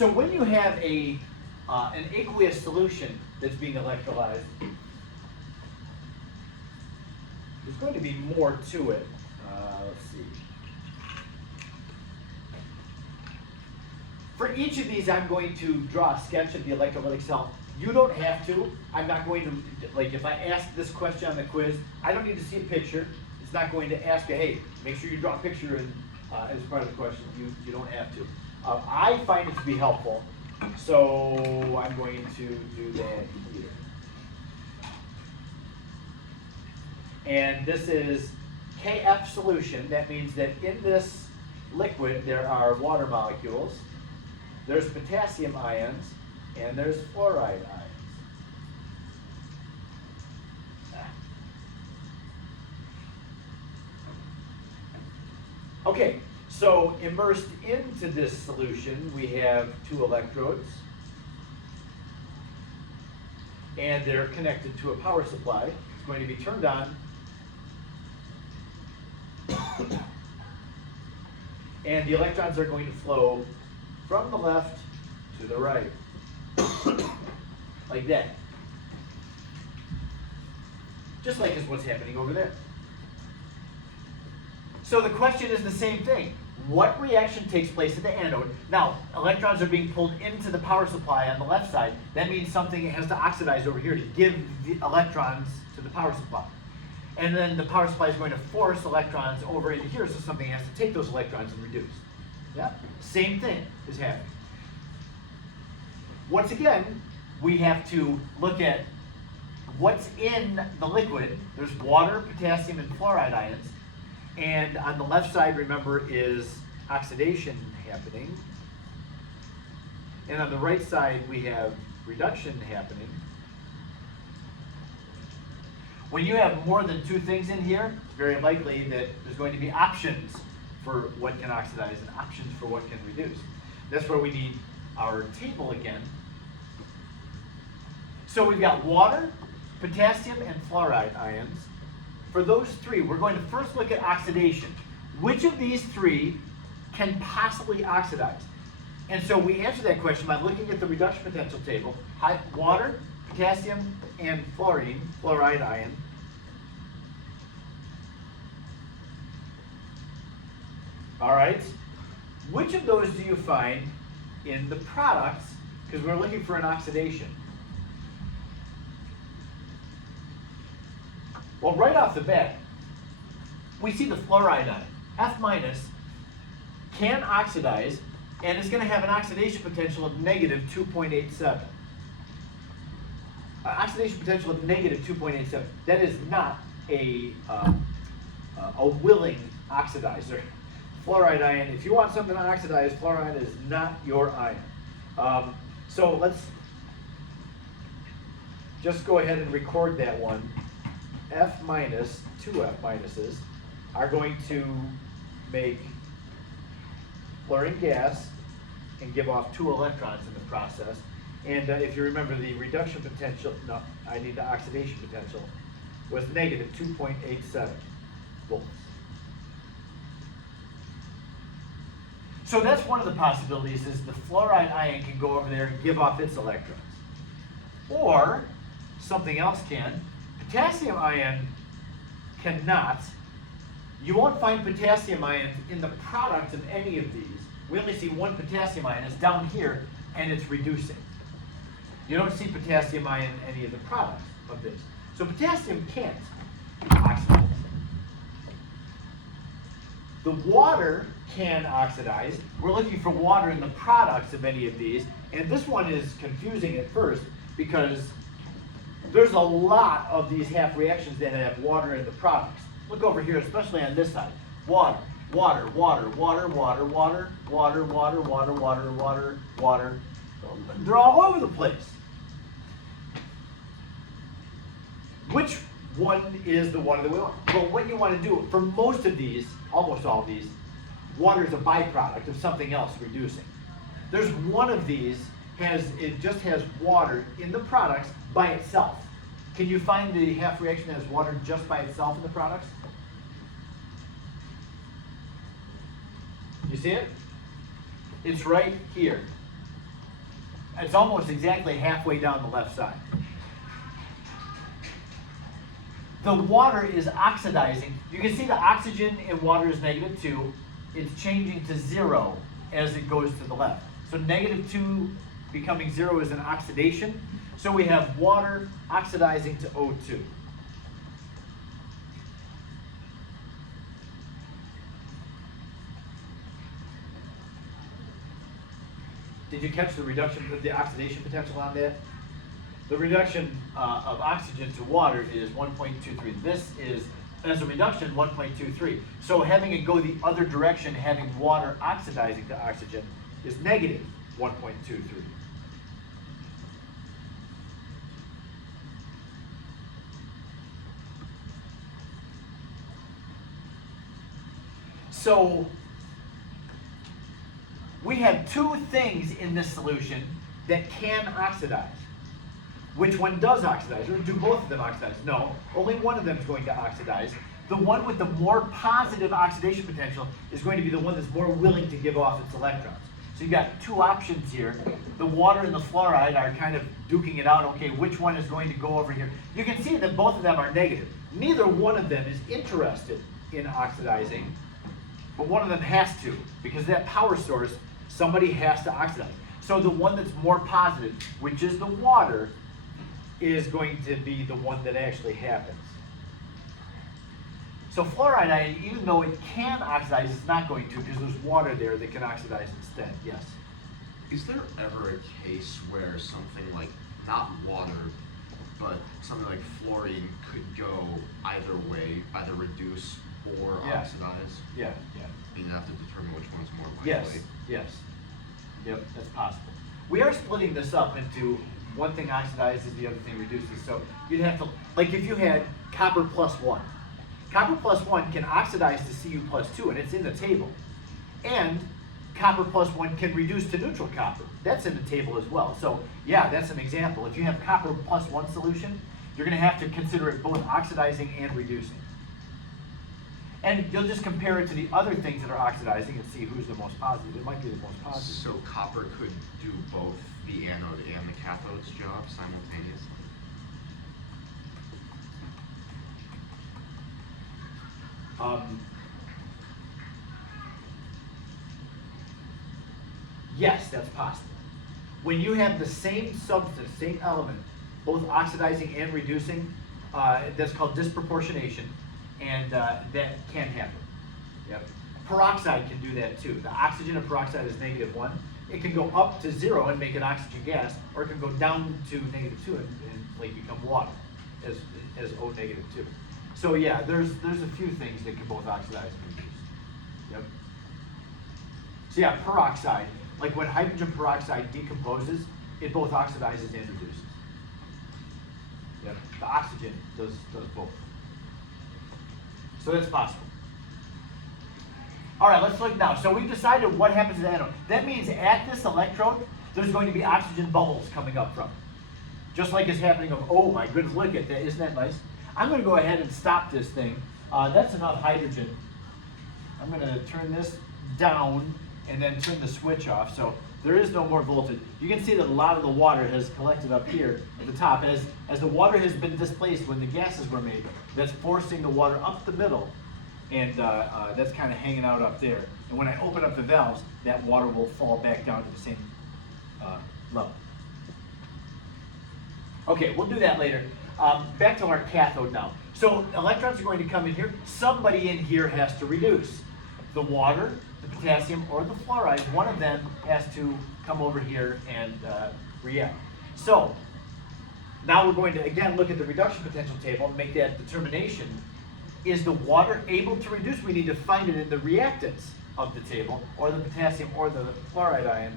So when you have an aqueous solution that's being electrolyzed, there's going to be more to it. Let's see. For each of these, I'm going to draw a sketch of the electrolytic cell. You don't have to. I'm not going to, like if I ask this question on the quiz, I don't need to see a picture. It's not going to ask you, hey, make sure you draw a picture as part of the question. You don't have to. I find it to be helpful, so I'm going to do that here. And this is KF solution. That means that in this liquid there are water molecules, there's potassium ions, and there's fluoride ions. Okay, so immersed into this solution, we have 2 electrodes, and they're connected to a power supply. It's going to be turned on, and the electrons are going to flow from the left to the right, like that. Just like is what's happening over there. So the question is the same thing. What reaction takes place at the anode? Now, electrons are being pulled into the power supply on the left side. That means something has to oxidize over here to give the electrons to the power supply. And then the power supply is going to force electrons over into here, so something has to take those electrons and reduce. Yeah? Same thing is happening. Once again, we have to look at what's in the liquid. There's water, potassium, and fluoride ions. And on the left side, remember, is oxidation happening. And on the right side, we have reduction happening. When you have more than 2 things in here, it's very likely that there's going to be options for what can oxidize and options for what can reduce. That's where we need our table again. So we've got water, potassium, and fluoride ions. For those 3, we're going to first look at oxidation. Which of these 3 can possibly oxidize? And so we answer that question by looking at the reduction potential table. Water, potassium, and fluoride ion. All right. Which of those do you find in the products? Because we're looking for an oxidation. Well, right off the bat, we see the fluoride ion, F minus, can oxidize, and is going to have an oxidation potential of negative 2.87. Oxidation potential of negative 2.87. That is not a willing oxidizer. Fluoride ion, if you want something to oxidize, fluoride is not your ion. So let's just go ahead and record that one. F minus, 2 F minuses, are going to make fluorine gas and give off 2 electrons in the process. And if you remember, the reduction potential, no, I need the oxidation potential, was negative 2.87 volts. So that's one of the possibilities, is the fluoride ion can go over there and give off its electrons. Or something else can. Potassium ion cannot. You won't find potassium ions in the product of any of these. We only see one potassium ion. It's down here, and it's reducing. You don't see potassium ion in any of the products of this. So potassium can't oxidize. The water can oxidize. We're looking for water in the products of any of these. And this one is confusing at first because there's a lot of these half reactions that have water in the products. Look over here, especially on this side. Water, water, water, water, water, water, water, water, water, water, water, water. They're all over the place. Which one is the water that we want? Well, what you want to do, for most of these, almost all of these, water is a byproduct of something else reducing. There's one of these, it just has water in the products by itself. Can you find the half reaction that has water just by itself in the products? You see it? It's right here. It's almost exactly halfway down the left side. The water is oxidizing. You can see the oxygen in water is -2. It's changing to 0 as it goes to the left. So -2 becoming 0 is an oxidation. So we have water oxidizing to O2. Did you catch the reduction of the oxidation potential on that? The reduction of oxygen to water is 1.23. This is, as a reduction, 1.23. So having it go the other direction, having water oxidizing to oxygen, is -1.23. So we have two things in this solution that can oxidize. Which one does oxidize? Or do both of them oxidize? No, only one of them is going to oxidize. The one with the more positive oxidation potential is going to be the one that's more willing to give off its electrons. So you've got two options here. The water and the fluoride are kind of duking it out. Okay, which one is going to go over here? You can see that both of them are negative. Neither one of them is interested in oxidizing, but one of them has to, because that power source, somebody has to oxidize. So the one that's more positive, which is the water, is going to be the one that actually happens. So fluoride ion, even though it can oxidize, it's not going to, because there's water there that can oxidize instead. Yes? Is there ever a case where something like, not water, but something like fluorine could go either way, either reduce or oxidize? Yeah. You have to determine which one's more likely. Yes. Yep, that's possible. We are splitting this up into one thing oxidizes, the other thing reduces. So you'd have to, like if you had copper +1. Copper +1 can oxidize to Cu+2, and it's in the table. And copper +1 can reduce to neutral copper. That's in the table as well. So yeah, that's an example. If you have copper +1 solution, you're going to have to consider it both oxidizing and reducing. And you'll just compare it to the other things that are oxidizing and see who's the most positive. It might be the most positive. So copper could do both the anode and the cathode's job simultaneously? Yes, that's possible. When you have the same substance, same element, both oxidizing and reducing, that's called disproportionation, and that can happen. Yep. Peroxide can do that too. The oxygen of peroxide is -1. It can go up to 0 and make an oxygen gas, or it can go down to -2 and like become water as O-2. So yeah, there's a few things that can both oxidize and reduce. Yep. So yeah, peroxide, like when hydrogen peroxide decomposes, it both oxidizes and reduces. Yep. The oxygen does both. So that's possible. All right, let's look now. So we've decided what happens to the anode. That means at this electrode, there's going to be oxygen bubbles coming up from it. Just like it's happening of, oh my goodness, look at that, isn't that nice? I'm going to go ahead and stop this thing. That's enough hydrogen. I'm going to turn this down and then turn the switch off. So there is no more voltage. You can see that a lot of the water has collected up here at the top. As the water has been displaced when the gases were made, that's forcing the water up the middle, and that's kind of hanging out up there. And when I open up the valves, that water will fall back down to the same level. Okay, we'll do that later. Back to our cathode now. So electrons are going to come in here. Somebody in here has to reduce. The water, the potassium, or the fluoride, one of them has to come over here and react. So now we're going to again look at the reduction potential table and make that determination. Is the water able to reduce? We need to find it in the reactants of the table, or the potassium, or the fluoride ion.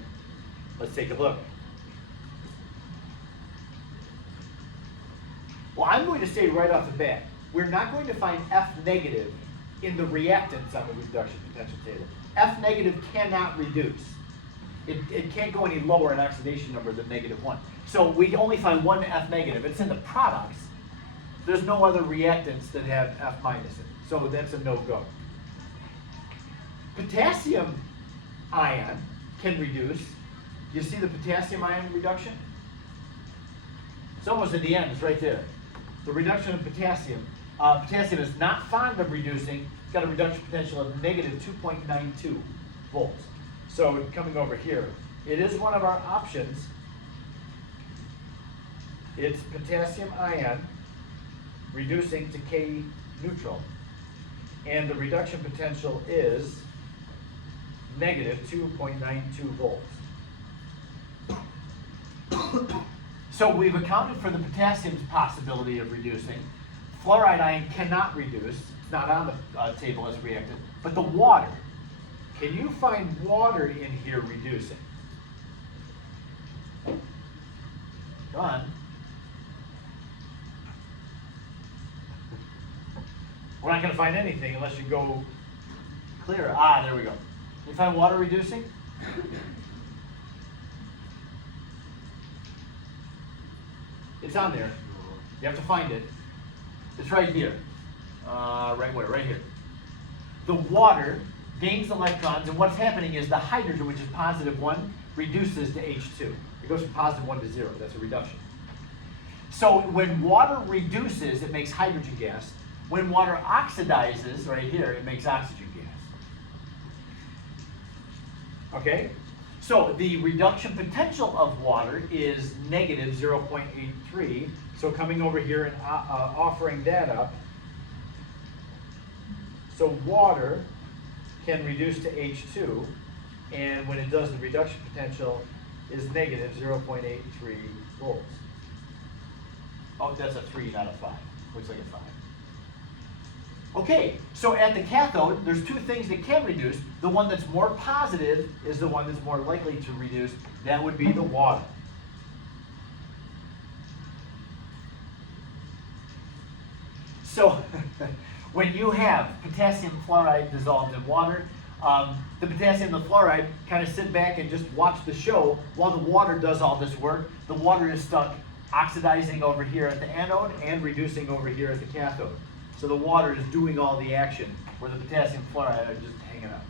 Let's take a look. Well, I'm going to say right off the bat, we're not going to find F negative in the reactants on the reduction potential table. F negative cannot reduce. It can't go any lower in oxidation number than -1. So we only find one F negative. It's in the products. There's no other reactants that have F minus in it. So that's a no-go. Potassium ion can reduce. You see the potassium ion reduction? It's almost at the end, it's right there. The reduction of potassium. Potassium is not fond of reducing. It's got a reduction potential of negative 2.92 volts. So coming over here, it is one of our options. It's potassium ion reducing to K neutral. And the reduction potential is negative 2.92 volts. So we've accounted for the potassium's possibility of reducing. Fluoride ion cannot reduce. It's not on the table as a reactant. But the water, can you find water in here reducing? Go on. We're not going to find anything unless you go clear. Ah, there we go. Can you find water reducing? It's on there. You have to find it. It's right here. Right where? Right here. The water gains electrons, and what's happening is the hydrogen, which is positive 1, reduces to H2. It goes from positive 1 to 0. That's a reduction. So when water reduces, it makes hydrogen gas. When water oxidizes, right here, it makes oxygen gas. Okay? So the reduction potential of water is negative 0.83. So coming over here and offering that up. So water can reduce to H2, and when it does, the reduction potential is negative 0.83 volts. Oh, that's a 3, not a 5. Looks like a 5. Okay, so at the cathode, there's two things that can reduce. The one that's more positive is the one that's more likely to reduce. That would be the water. So when you have potassium fluoride dissolved in water, the potassium and the fluoride kind of sit back and just watch the show while the water does all this work. The water is stuck oxidizing over here at the anode and reducing over here at the cathode. So the water is doing all the action where the potassium fluoride are just hanging out.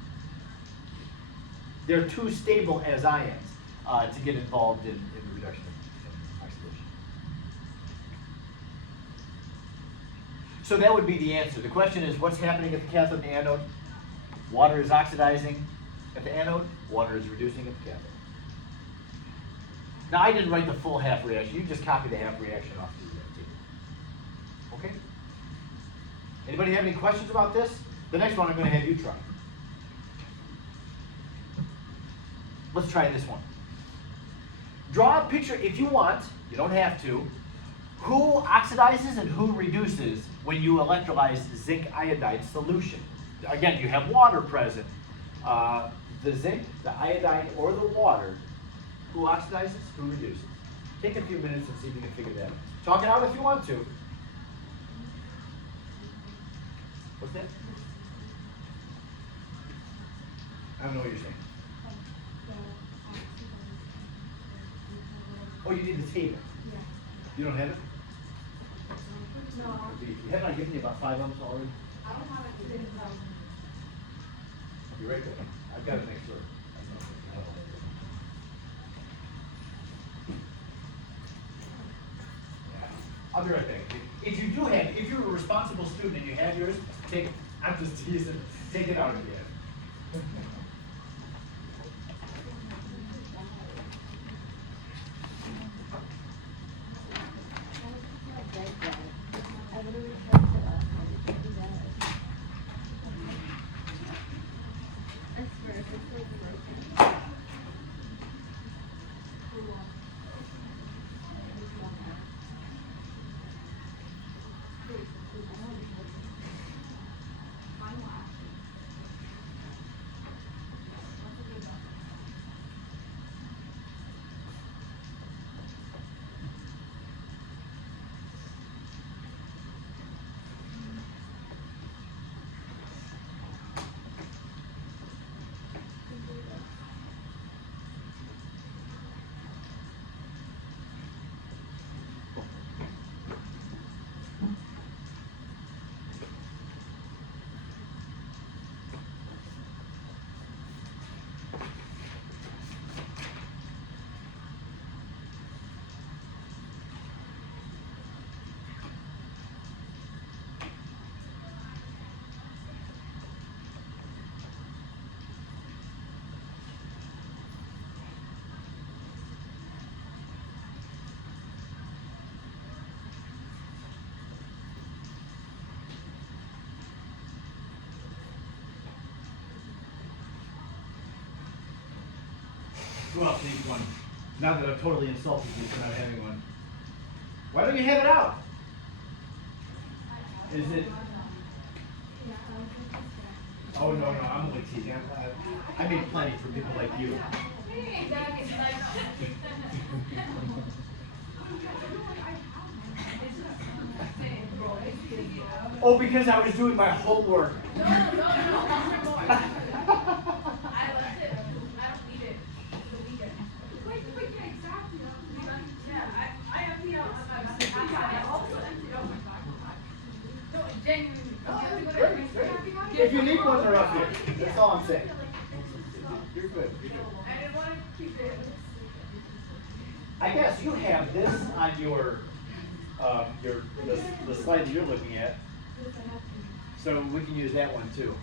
They're too stable as ions to get involved in the reduction of oxidation. So that would be the answer. The question is, what's happening at the cathode and the anode? Water is oxidizing at the anode, water is reducing at the cathode. Now I didn't write the full half reaction, you just copy the half reaction off the table. Okay? Anybody have any questions about this? The next one I'm going to have you try. Let's try this one. Draw a picture, if you want, you don't have to, who oxidizes and who reduces when you electrolyze zinc iodide solution. Again, you have water present. The zinc, the iodide, or the water, who oxidizes, who reduces. Take a few minutes and see if you can figure that out. Talk it out if you want to. What's that? I don't know what you're saying. Oh, you need the table. Yeah. You don't have it? No. Haven't I given you about 5 of them already? I don't have it. I'll be right back. I've got to make sure. I'll be right back. If you do have, if you're a responsible student and you have yours, take it. I'm just teasing. Take it out if you have. Who else needs one? Not that I've totally insulted you for not having one. Why don't you have it out? Is it? Oh no, I'm only teasing. I made plenty for people like you. Oh, because I was doing my homework. No, I left it. I don't need it. The weekend. Wait, yeah, exactly. Yeah, I emptied out I also emptied out my backpack. No, genuinely. If you need one, they're up here. That's all I'm saying. You're good. I didn't want to keep it. I guess you have this on your the slide that you're looking at, so we can use that one too.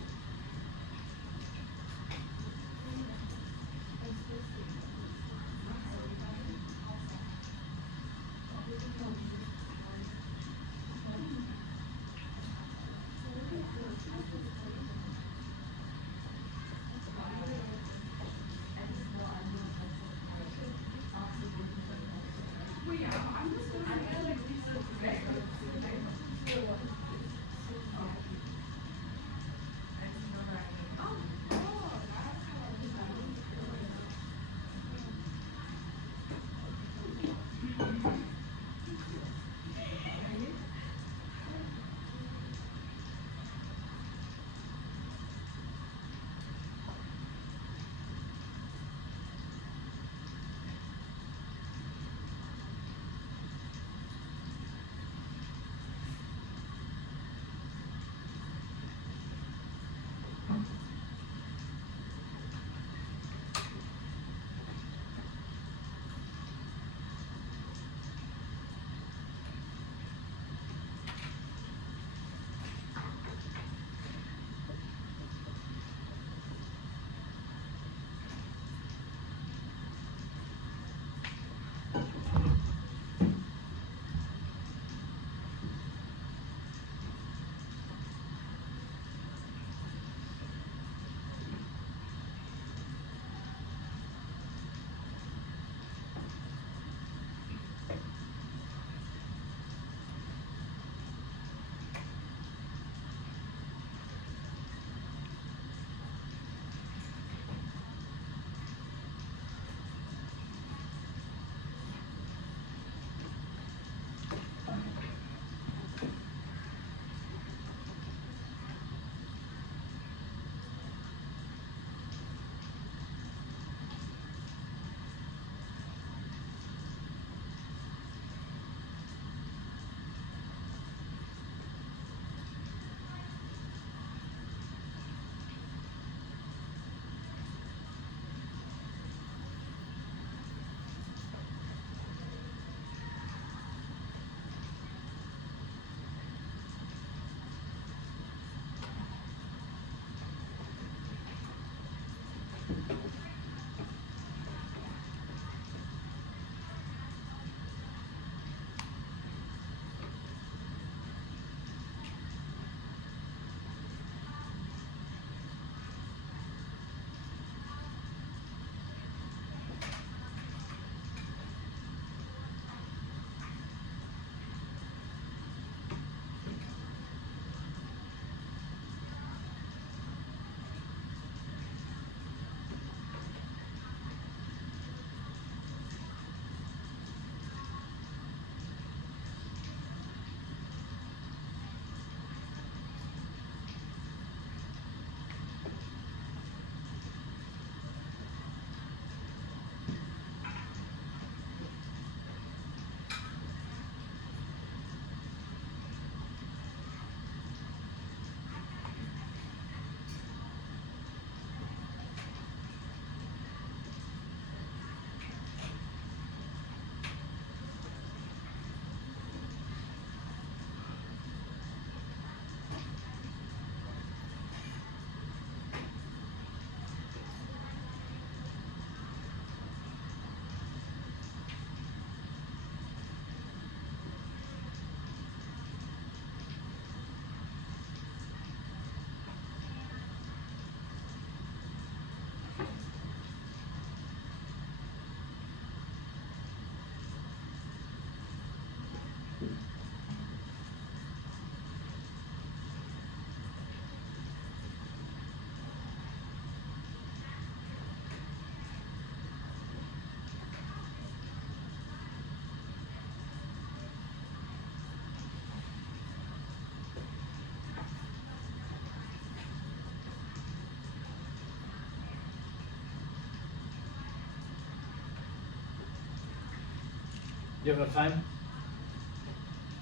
You have enough time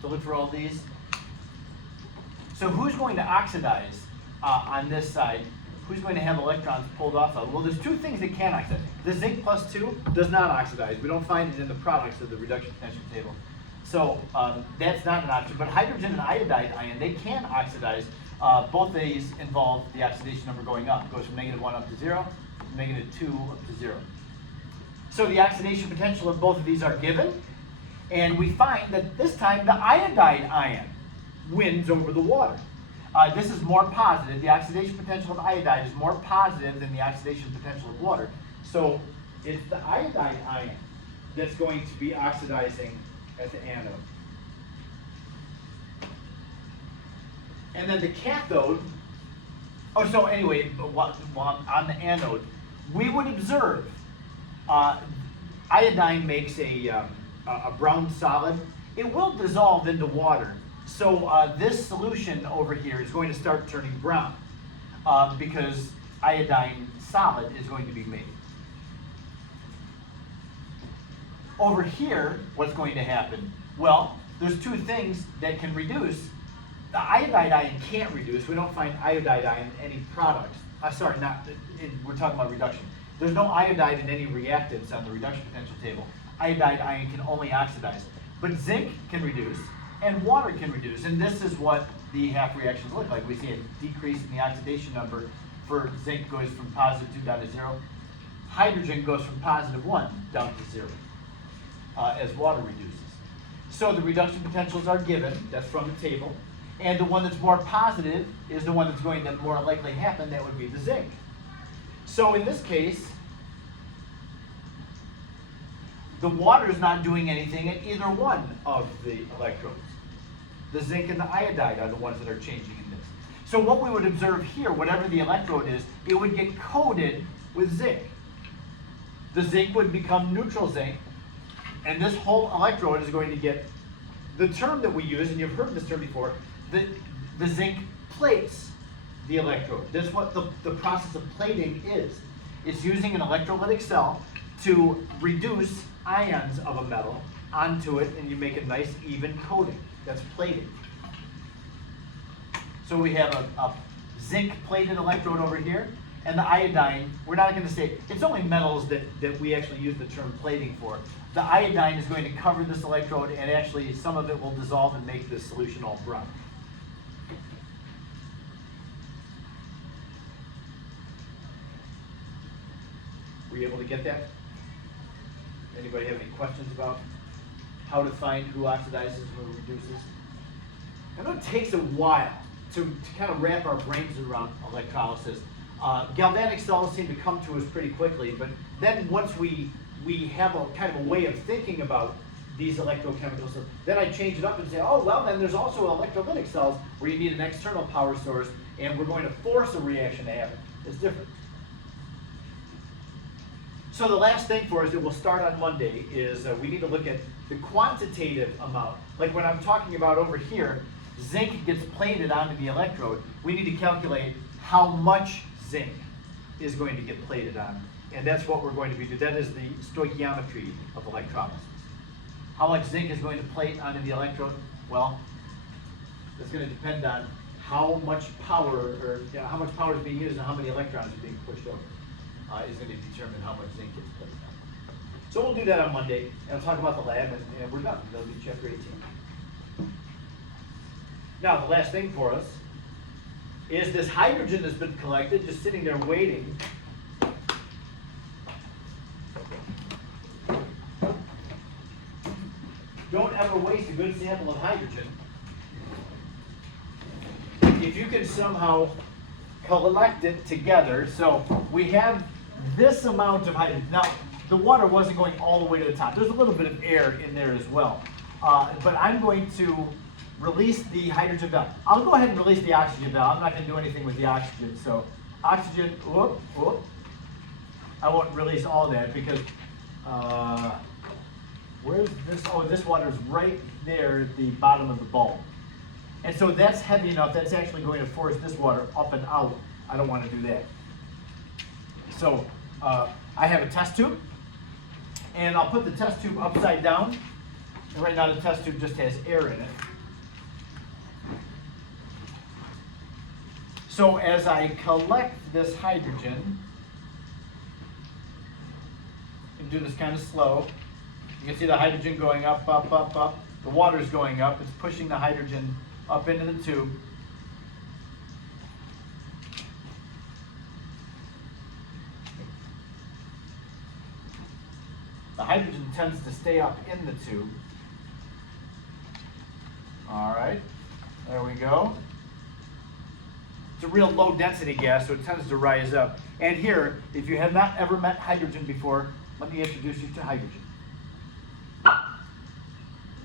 to look for all these? So who's going to oxidize on this side? Who's going to have electrons pulled off of? Well, there's two things that can oxidize. The zinc plus 2 does not oxidize. We don't find it in the products of the reduction potential table. So that's not an option. But hydrogen and iodide ion, they can oxidize. Both of these involve the oxidation number going up. It goes from -1 up to 0, -2 up to 0. So the oxidation potential of both of these are given. And we find that this time the iodide ion wins over the water. This is more positive. The oxidation potential of iodide is more positive than the oxidation potential of water. So it's the iodide ion that's going to be oxidizing at the anode. And then the cathode, so anyway, while on the anode, we would observe iodine makes a brown solid. It will dissolve into water. So this solution over here is going to start turning brown because iodine solid is going to be made. Over here, what's going to happen? Well, there's two things that can reduce. The iodide ion can't reduce. We don't find iodide ion in any products. We're talking about reduction. There's no iodide in any reactants on the reduction potential table. Iodide ion can only oxidize. But zinc can reduce, and water can reduce. And this is what the half reactions look like. We see a decrease in the oxidation number for zinc goes from +2 down to 0. Hydrogen goes from +1 down to 0 as water reduces. So the reduction potentials are given. That's from the table. And the one that's more positive is the one that's going to more likely happen. That would be the zinc. So in this case, the water is not doing anything at either one of the electrodes. The zinc and the iodide are the ones that are changing in this. So what we would observe here, whatever the electrode is, it would get coated with zinc. The zinc would become neutral zinc, and this whole electrode is going to get the term that we use, and you've heard this term before, the zinc plates the electrode. That's what the process of plating is. It's using an electrolytic cell to reduce ions of a metal onto it, and you make a nice even coating. That's plating. So we have a zinc plated electrode over here, and the iodine, we're not going to say, it's only metals that we actually use the term plating for. The iodine is going to cover this electrode, and actually some of it will dissolve and make this solution all brown. Were you able to get that? Anybody have any questions about how to find who oxidizes and who reduces? I know it takes a while to kind of wrap our brains around electrolysis. Galvanic cells seem to come to us pretty quickly, but then once we have a kind of a way of thinking about these electrochemicals, then I change it up and say, oh, well, then there's also electrolytic cells where you need an external power source, and we're going to force a reaction to happen. It's different. So the last thing for us that we'll start on Monday is we need to look at the quantitative amount. Like when I'm talking about over here, zinc gets plated onto the electrode. We need to calculate how much zinc is going to get plated on. And that's what we're going to be doing. That is the stoichiometry of electrolysis. How much zinc is going to plate onto the electrode? Well, it's going to depend on how much power, how much power is being used and how many electrons are being pushed over. Is going to determine how much zinc gets plated on. So we'll do that on Monday, and we'll talk about the lab, and we're done. That'll be chapter 18. Now, the last thing for us is this hydrogen that's been collected, just sitting there waiting. Don't ever waste a good sample of hydrogen. If you can somehow collect it together, so we have this amount of hydrogen. Now, the water wasn't going all the way to the top. There's a little bit of air in there as well. But I'm going to release the hydrogen valve. I'll go ahead and release the oxygen valve. I'm not going to do anything with the oxygen. So oxygen, whoop, whoop. I won't release all of that because where's this? Oh, this water is right there at the bottom of the bulb. And so that's heavy enough, that's actually going to force this water up and out. I don't want to do that. So I have a test tube, and I'll put the test tube upside down, And right now the test tube just has air in it. So as I collect this hydrogen, and do this kind of slow, you can see the hydrogen going up, up, up, up. The water's going up. It's pushing the hydrogen up into the tube. The hydrogen tends to stay up in the tube. All right, there we go. It's a real low density gas, so it tends to rise up. And here, if you have not ever met hydrogen before, let me introduce you to hydrogen.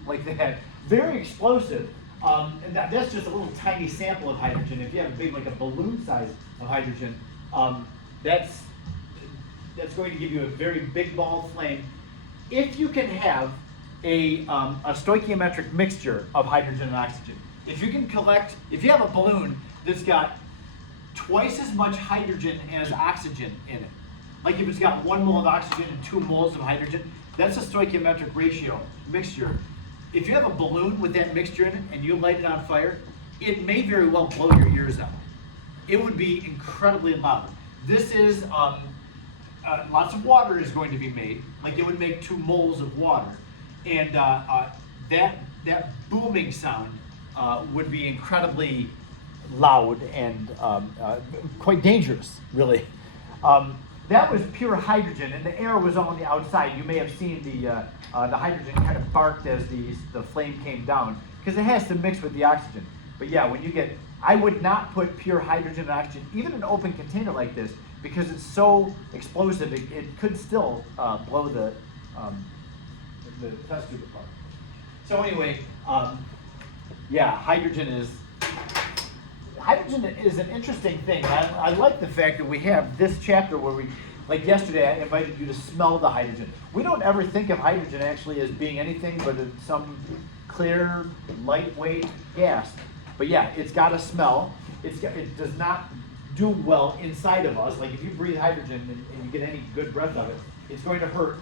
Like that. Very explosive. And that's just a little tiny sample of hydrogen. If you have a big, like a balloon size of hydrogen, that's going to give you a very big ball of flame. If you can have a stoichiometric mixture of hydrogen and oxygen, if you have a balloon that's got twice as much hydrogen as oxygen in it, like if it's got 1 mole of oxygen and 2 moles of hydrogen, that's a stoichiometric ratio mixture. If you have a balloon with that mixture in it and you light it on fire, it may very well blow your ears out. It would be incredibly loud. This is, lots of water is going to be made, like it would make 2 moles of water. And that booming sound would be incredibly loud and quite dangerous, really. That was pure hydrogen, and the air was on the outside. You may have seen the hydrogen kind of barked as the flame came down, because it has to mix with the oxygen. But yeah, when you get, I would not put pure hydrogen and oxygen, even in an open container like this, because it's so explosive, it could still blow the test tube apart. So anyway, yeah, hydrogen is an interesting thing. I like the fact that we have this chapter where we, like yesterday, I invited you to smell the hydrogen. We don't ever think of hydrogen actually as being anything but some clear, lightweight gas. But yeah, it's got a smell. It does not do well inside of us. Like if you breathe hydrogen and you get any good breath of it, it's going to hurt.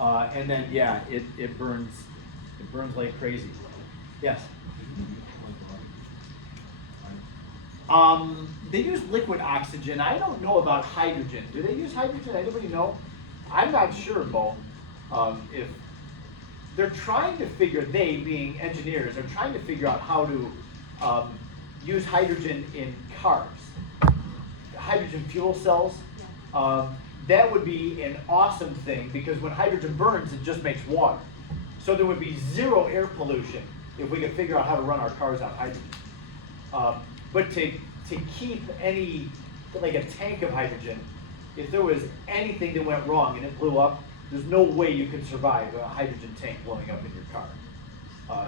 And then yeah, it burns. It burns like crazy. Yes. They use liquid oxygen. I don't know about hydrogen. Do they use hydrogen? Anybody know? I'm not sure, Bo. If they're trying to figure, they being engineers, are trying to figure out how to use hydrogen in cars. Hydrogen fuel cells. That would be an awesome thing, because when hydrogen burns, it just makes water. So there would be zero air pollution if we could figure out how to run our cars on hydrogen. But to keep any, like a tank of hydrogen, if there was anything that went wrong and it blew up, there's no way you could survive a hydrogen tank blowing up in your car.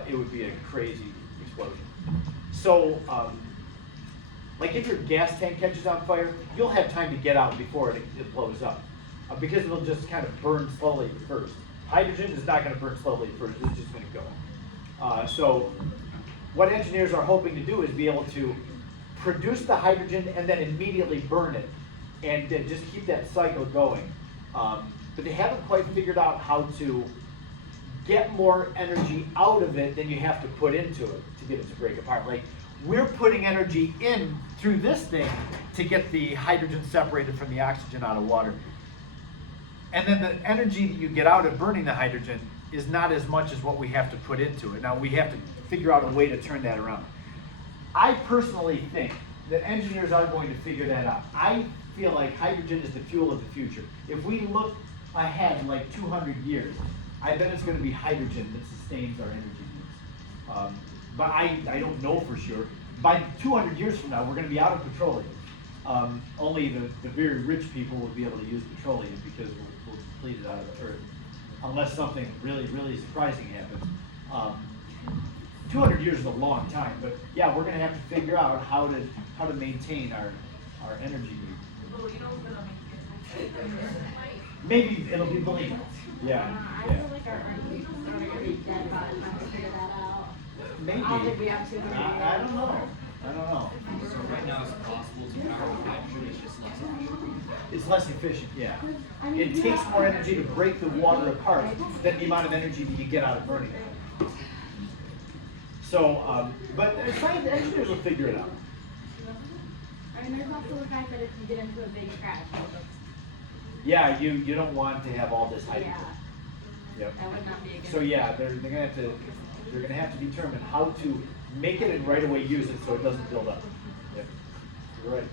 It would be a crazy explosion. So, like if your gas tank catches on fire, you'll have time to get out before it blows up, because it'll just kind of burn slowly at first. Hydrogen is not going to burn slowly at first, it's just going to go. So what engineers are hoping to do is be able to produce the hydrogen and then immediately burn it, and just keep that cycle going. But they haven't quite figured out how to get more energy out of it than you have to put into it to get it to break apart. Like, we're putting energy in through this thing to get the hydrogen separated from the oxygen out of water. And then the energy that you get out of burning the hydrogen is not as much as what we have to put into it. Now we have to figure out a way to turn that around. I personally think that engineers are going to figure that out. I feel like hydrogen is the fuel of the future. If we look ahead like 200 years, I bet it's going to be hydrogen that sustains our energy needs. But I don't know for sure. By 200 years from now, we're going to be out of petroleum. Only the very rich people will be able to use petroleum, because we'll deplete it out of the earth, unless something really, really surprising happens. 200 years is a long time, but yeah, we're going to have to figure out how to maintain our energy needs. Maybe it'll be believable. Yeah. I feel like our early are going to be dead by the time we figure that out. Maybe. I don't think we have 200 years. I don't know. So right now it's possible to power hydrogen, it's just less efficient. It's less efficient, yeah. It takes more energy to break the water apart than the amount of energy that you get out of burning it. So, but science engineers will figure it out. I mean, there's also the fact that if you get into a big crash, Yeah, you don't want to have all this hydrogen. yeah, Yep. that would not be a good. So yeah, they're gonna have to determine how to make it and right away use it so it doesn't build up. Yep. You're right.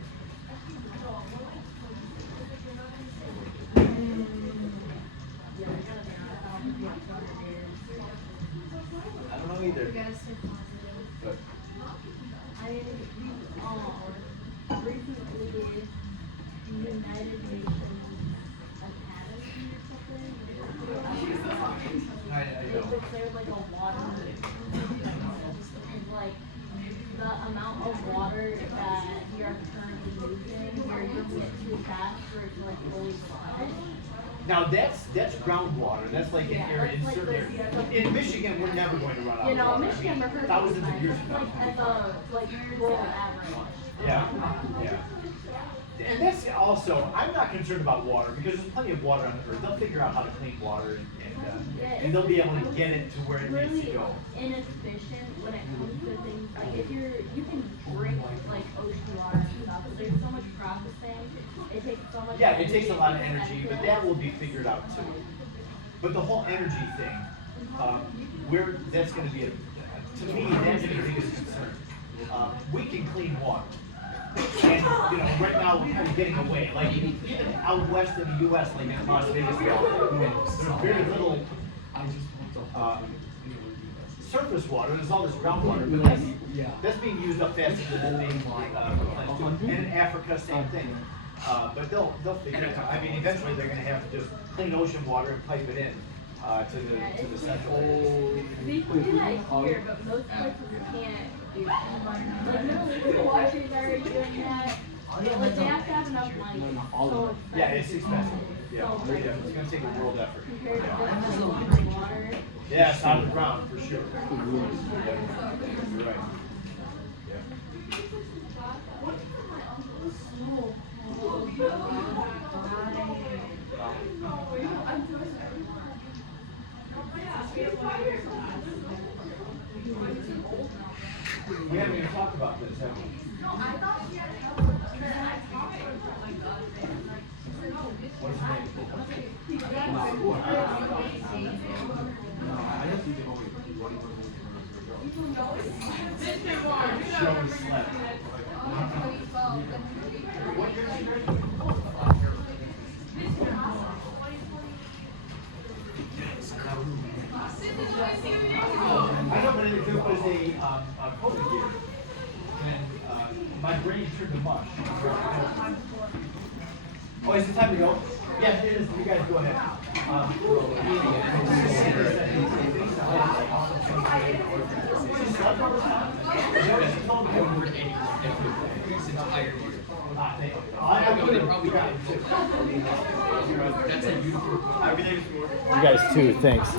I don't know either. But I recently United Nations Academy or something. They declared like a water like the amount of water that we are currently using, we're using it too fast for it to like fully replenish. now that's groundwater. That's like an Yeah, area in that's like certain the- areas. In Michigan, we're never going to run out You of know, water. Michigan, we're perfectly Thousands of fine. years It's from like now. at the like world average. Yeah, yeah. And that's also, I'm not concerned about water because there's plenty of water on the earth. They'll figure out how to clean water and they'll be able to get it to where it needs to Really go. inefficient when it comes to things like if you can drink like ocean water and stuff, but there's so much processing. It takes so much. Yeah, it takes a lot of to energy, but edit that it. will be figured out too. But the whole energy thing, that's gonna be, to me, that's the biggest concern. We can clean water. And, right now, we're kind of getting away, like, even out west in the US, like in Las Vegas, there's very little, surface water, there's all this groundwater, but that's being used up faster than the main, and in Africa, same thing. But they'll figure it out. I mean, eventually they're gonna have to just clean ocean water and pipe it in, to the central. We can do that here, but most places can't do that. Like Middle Eastern countries are already doing that. Like they have to have enough money. So Yeah, it's expensive. Yeah, So, yeah, it's gonna take a world effort. compared to Yeah. just pumping water. Yeah, it's out of the ground, for sure. Yeah, you're right. Yeah. We haven't even talked about this, have we? What's his name? Joey slept. What year did you graduate? I know, but if it was a COVID year, then my brain turned to mush. Oh, is it time to go? Yes, it is. You guys go ahead. This entire year. I No, they probably got it. That's a beautiful. You guys too, thanks.